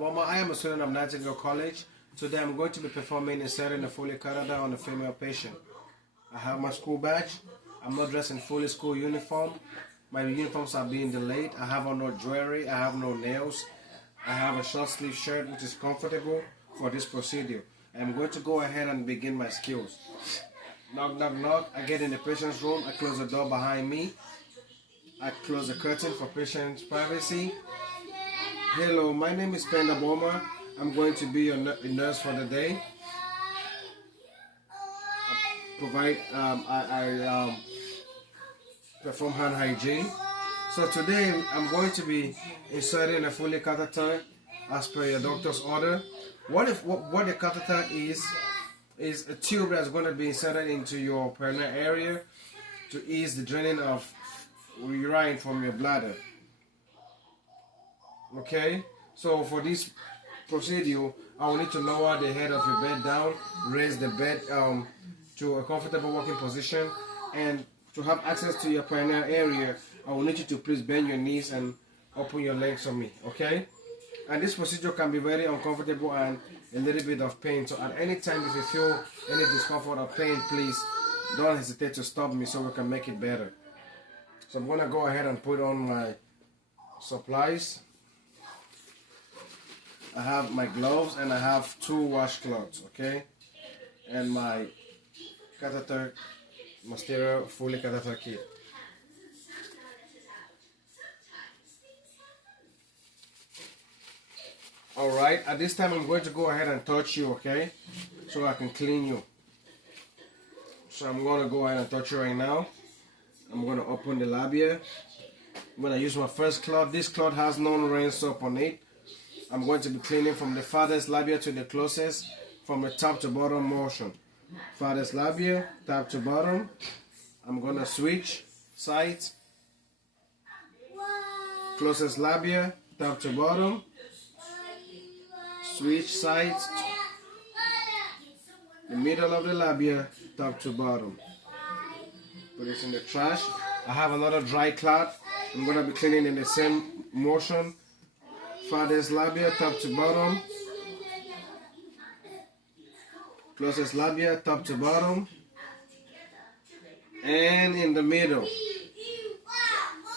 Boma. I am a student of Nightingale College. Today I'm going to be performing inserting a Foley catheter on a female patient. I have my school badge. I'm not dressed in Foley school uniform. My uniforms are being delayed. I have on no jewelry. I have no nails. I have a short sleeve shirt which is comfortable for this procedure. I'm going to go ahead and begin my skills. Knock, knock, knock. I get in the patient's room. I close the door behind me. I close the curtain for patient's privacy. Hello, my name is Penda Boma. I'm going to be your nurse for the day. I perform hand hygiene. So today I'm going to be inserting a Foley catheter as per your doctor's order. What the catheter is a tube that's going to be inserted into your perineal area to ease the draining of urine from your bladder. Okay, so for this procedure, I will need to lower the head of your bed down, raise the bed to a comfortable working position, and to have access to your perineal area, I will need you to please bend your knees and open your legs on me, okay? And this procedure can be very uncomfortable and a little bit of pain, so at any time if you feel any discomfort or pain, please don't hesitate to stop me so we can make it better. So I'm going to go ahead and put on my supplies. I have my gloves and I have 2 washcloths, okay? And my catheter, my stereo Foley catheter kit. Alright, at this time I'm going to go ahead and touch you, okay? So I can clean you. So I'm going to go ahead and touch you right now. I'm going to open the labia. I'm going to use my first cloth. This cloth has non-rinse soap on it. I'm going to be cleaning from the farthest labia to the closest, from the top to bottom motion. Farthest labia, top to bottom. I'm going to switch sides. Closest labia, top to bottom. Switch sides. The middle of the labia, top to bottom. Put this in the trash. I have another dry cloth. I'm going to be cleaning in the same motion. Farthest labia, top to bottom. Closest labia, top to bottom. And in the middle,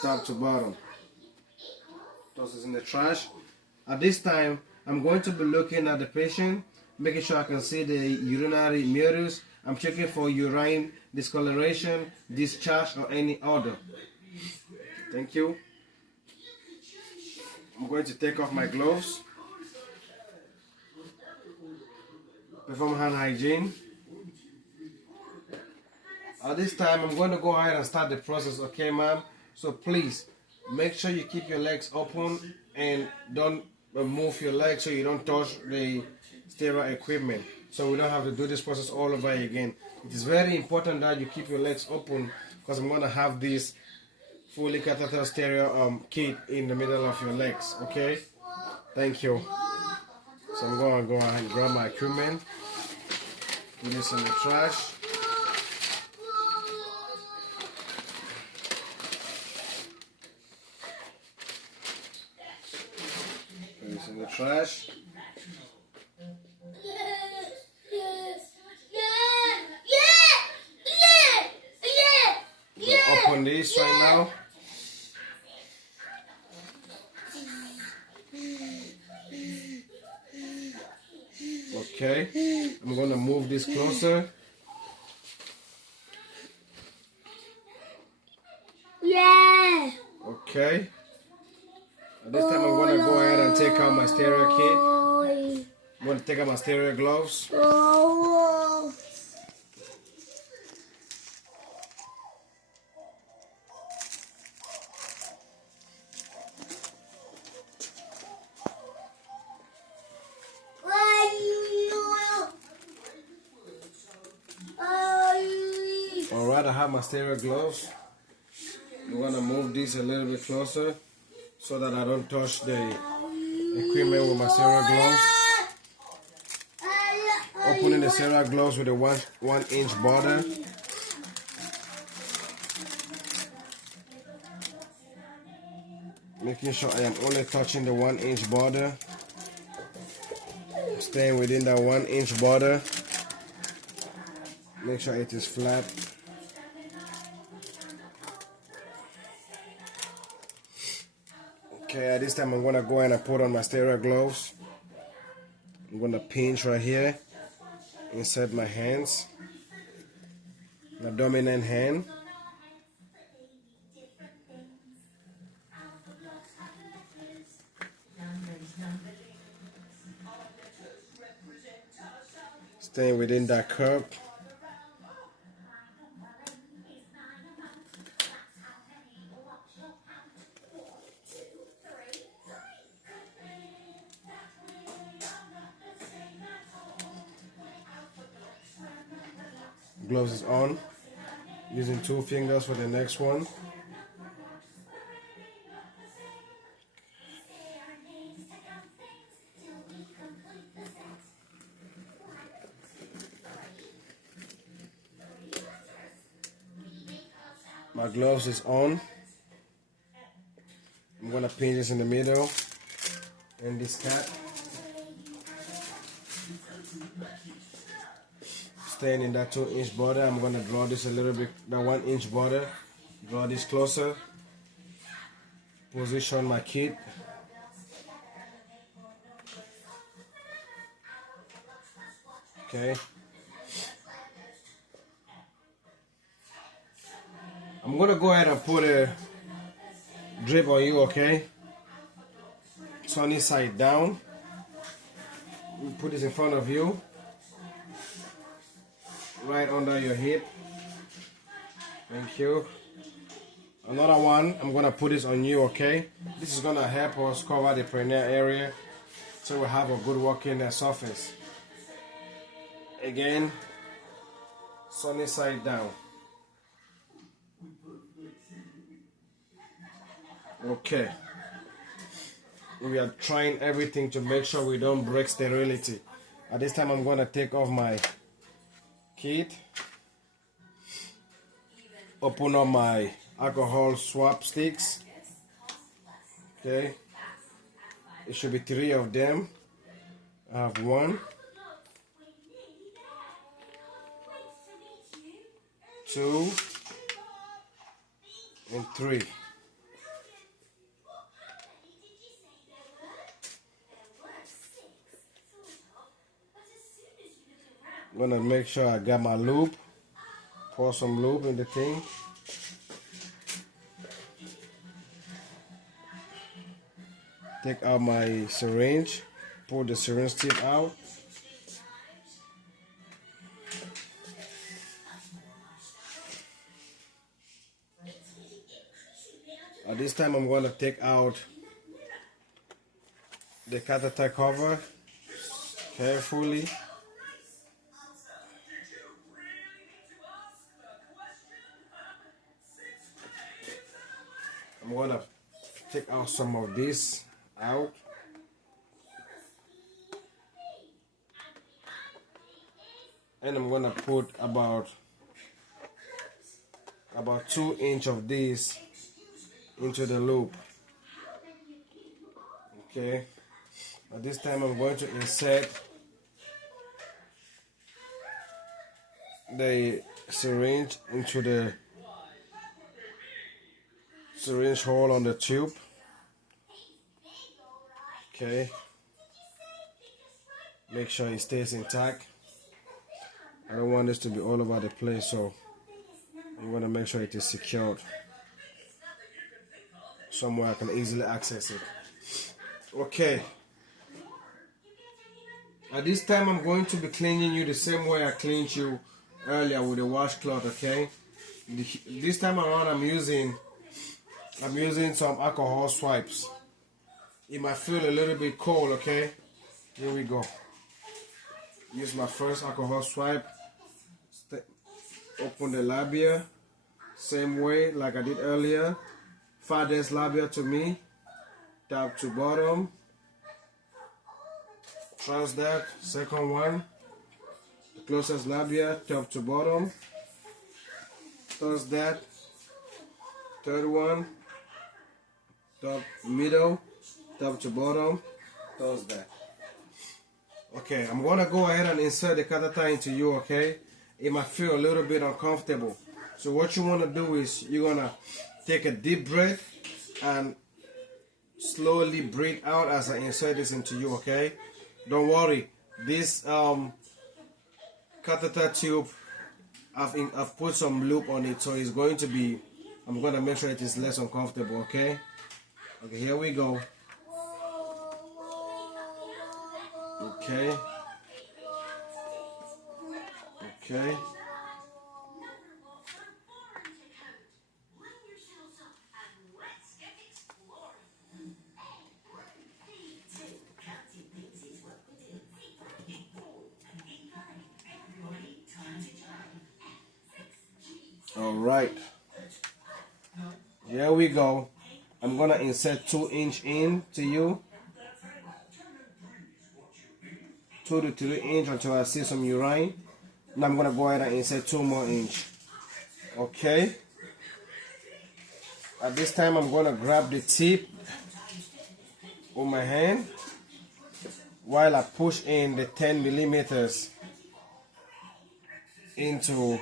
top to bottom. Toss this in the trash. At this time, I'm going to be looking at the patient, making sure I can see the urinary mucus. I'm checking for urine discoloration, discharge, or any odor. Thank you. I'm going to take off my gloves. Perform hand hygiene. At this time, I'm going to go ahead and start the process, okay, ma'am? So please, make sure you keep your legs open and don't move your legs so you don't touch the sterile equipment. So we don't have to do this process all over again. It is very important that you keep your legs open because I'm going to have this Foley catheter stereo kit in the middle of your legs, okay? Thank you. So I'm going to go ahead and grab my equipment, put this in the trash. Put this in the trash. Open this right now. Okay, I'm going to move this closer. Yeah. Okay. At this time I'm going to go ahead and take out my stereo kit. I'm going to take out my stereo gloves. Alright, I have my stereo gloves. I'm going to move this a little bit closer so that I don't touch the equipment with my stereo gloves. Opening the stereo gloves with a 1 inch border. Making sure I am only touching the 1 inch border. Staying within that 1-inch border. Make sure it is flat. Okay, at this time I'm gonna go ahead and put on my steroid gloves. I'm gonna pinch right here inside my hands, my dominant hand. Staying within that curve. Gloves is on. Using 2 fingers for the next one. My gloves is on. I'm gonna pinch this in the middle and this cap. Staying in that 2-inch border, I'm gonna draw this a little bit, that 1-inch border. Draw this closer. Position my kit. Okay. I'm gonna go ahead and put a drip on you, okay? Sunny side down. Put this in front of you, right under your hip. Thank you. Another one, I'm gonna put this on you, okay? This is gonna help us cover the perineal area so we have a good working surface. Again, sunny side down. Okay. We are trying everything to make sure we don't break sterility. At this time I'm gonna take off my kit, open up my alcohol swab sticks. Okay, it should be 3 of them. I have 1, 2, and 3. I'm gonna make sure I got my lube. Pour some lube in the thing. Take out my syringe. Pull the syringe tip out. At this time I'm going to take out the catheter cover carefully. I'm going to take out some of this out. And I'm going to put about 2 inches of this into the loop. Okay. At this time I'm going to insert the syringe into the syringe hole on the tube. Okay. Make sure it stays intact. I don't want this to be all over the place, so I'm going to make sure it is secured somewhere I can easily access it. Okay. At this time I'm going to be cleaning you the same way I cleaned you earlier with a washcloth, okay? This time around I'm using some alcohol swipes. It might feel a little bit cold, okay? Here we go. Use my first alcohol swipe. Open the labia, same way like I did earlier. Farthest labia to me, top to bottom. Trans that, second one. The closest labia, top to bottom. Trans that, third one. Top, middle, top to bottom. Trans that. Okay, I'm gonna go ahead and insert the catheter into you, okay? It might feel a little bit uncomfortable. So what you wanna do is you're gonna take a deep breath and slowly breathe out as I insert this into you, okay? Don't worry, this catheter tube, I've put some loop on it, so it's going to be, I'm gonna make sure it is less uncomfortable, okay? Okay, here we go. Okay. Okay. All right. Here we go. I'm gonna insert 2-inch in to you. 2 to 3 inch until I see some urine. Now I'm gonna go ahead and insert 2 more inch. Okay. At this time I'm gonna grab the tip with my hand while I push in the 10 millimeters into.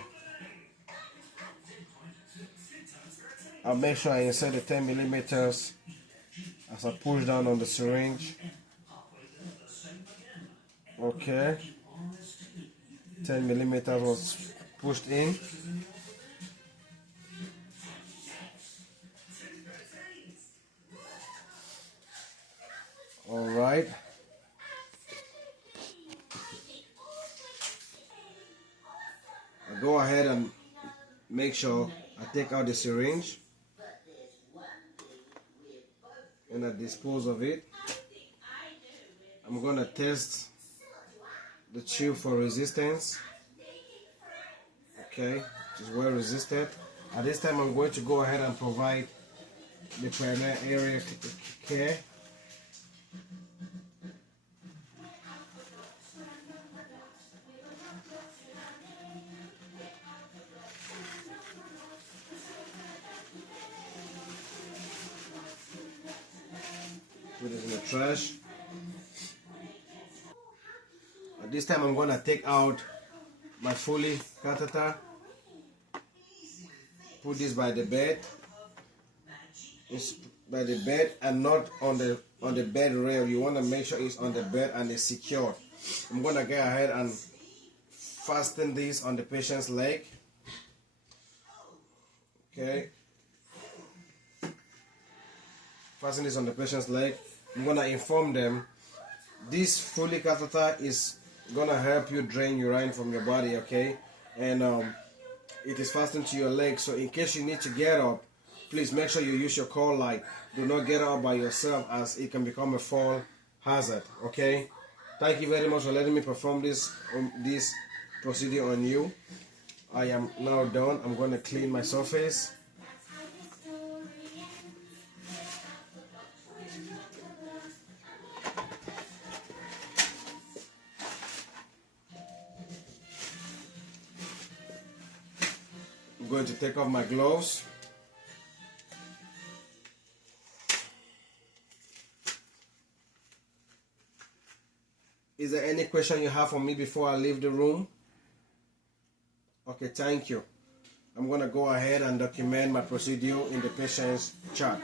I'll make sure I insert the 10 millimeters as I push down on the syringe. Okay. 10 millimeters was pushed in. All right. I go ahead and make sure I take out the syringe and I dispose of it. I'm gonna test the tube for resistance. Okay, it is well resisted. At this time I'm going to go ahead and provide the primary area care. Put it in the trash. At this time I'm going to take out my Foley catheter. Put this by the bed. It's by the bed and not on the bed rail. You want to make sure it's on the bed and it's secure. I'm going to go ahead and fasten this on the patient's leg. Okay. Fasten this on the patient's leg. I'm going to inform them this Foley catheter is going to help you drain urine from your body, okay? And it is fastened to your leg, so in case you need to get up, please make sure you use your call light. Do not get up by yourself as it can become a fall hazard, okay? Thank you very much for letting me perform this procedure on you. I am now done. I'm going to clean my surface. I'm going to take off my gloves. Is there any question you have for me before I leave the room? Okay, thank you. I'm going to go ahead and document my procedure in the patient's chart.